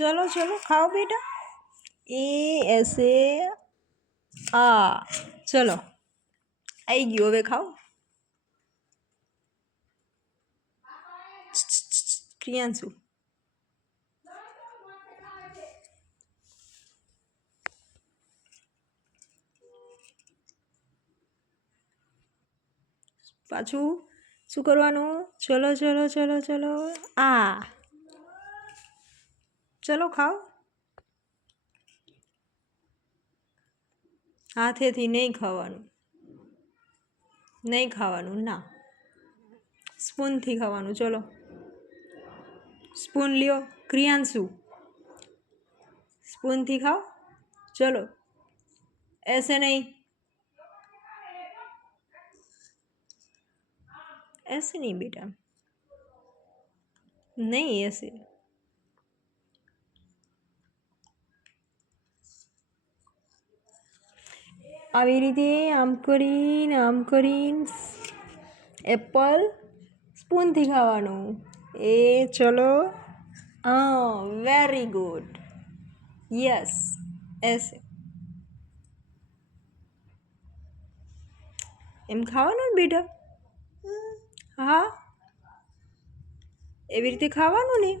चलो चलो खाओ बेटा। ए ऐसे आ चलो आई गयो हवे खाओ। क्रियांशु पाछू शू करवानुं? चलो चलो चलो चलो आ चलो खाओ। हाथेथी नहीं खावानुं, नहीं खावानुं ना, स्पून थी खावानुं। चलो स्पून लियो। क्रियांशु स्पून थी खाओ। चलो ऐसे नहीं, ऐसे नहीं बेटा, नहीं ऐसे। આવી રીતે આમ કરીને એપલ સ્પૂનથી ખાવાનું। એ ચલો વેરી ગુડ, યસ એસે એમ ખાવાનું ને બેટા। હા એવી રીતે ખાવાનું ને।